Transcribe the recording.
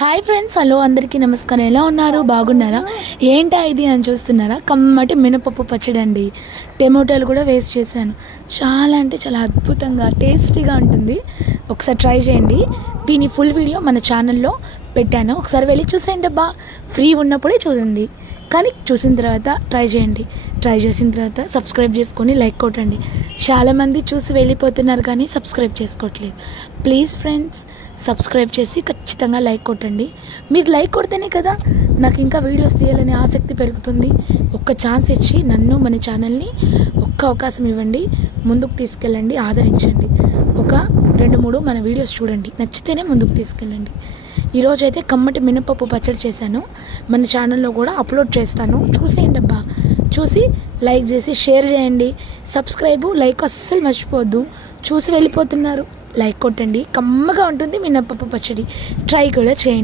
Hi friends, hello అందరికీ నమస్కారం. ఎలా ఉన్నారు? బాగున్నారా? ఏంటా ఇది అని చూస్తున్నారా? కమ్మటి మినపప్పు పచ్చడి అండి. టమాటోలు కూడా వేస్ట్ చేశాను. చాలా అంటే చాలా అద్భుతంగా టేస్టీగా ఉంటుంది. ఒకసారి ట్రై చేయండి. దీని ఫుల్ వీడియో మన ఛానల్లో పెట్టాను, ఒకసారి వెళ్ళి చూసేయండి. అబ్బా, ఫ్రీ ఉన్నప్పుడే చూడండి, కానీ చూసిన తర్వాత ట్రై చేయండి. ట్రై చేసిన తర్వాత సబ్స్క్రైబ్ చేసుకొని లైక్ కొట్టండి. చాలామంది చూసి వెళ్ళిపోతున్నారు కానీ సబ్స్క్రైబ్ చేసుకోవట్లేదు. ప్లీజ్ ఫ్రెండ్స్, సబ్స్క్రైబ్ చేసి ఖచ్చితంగా లైక్ కొట్టండి. మీరు లైక్ కొడితేనే కదా నాకు ఇంకా వీడియోస్ తీయాలనే ఆసక్తి పెరుగుతుంది. ఒక్క ఛాన్స్ ఇచ్చి నన్ను, మన ఛానల్ని ఒక్క అవకాశం ఇవ్వండి. ముందుకు తీసుకెళ్ళండి, ఆదరించండి. ఒక 2-3 మన వీడియోస్ చూడండి, నచ్చితేనే ముందుకు తీసుకెళ్ళండి. ఈరోజైతే కమ్మటి మినపప్పు పచ్చడి చేశాను. మన ఛానల్లో కూడా అప్లోడ్ చేస్తాను, చూసేయండి. అబ్బా, చూసి లైక్ చేసి షేర్ చేయండి. సబ్స్క్రైబు, లైక్ అస్సలు మర్చిపోవద్దు. చూసి వెళ్ళిపోతున్నారు, లైక్ కొట్టండి. కమ్మగా ఉంటుంది మినపప్పు పచ్చడి. ట్రై కూడా చేయండి.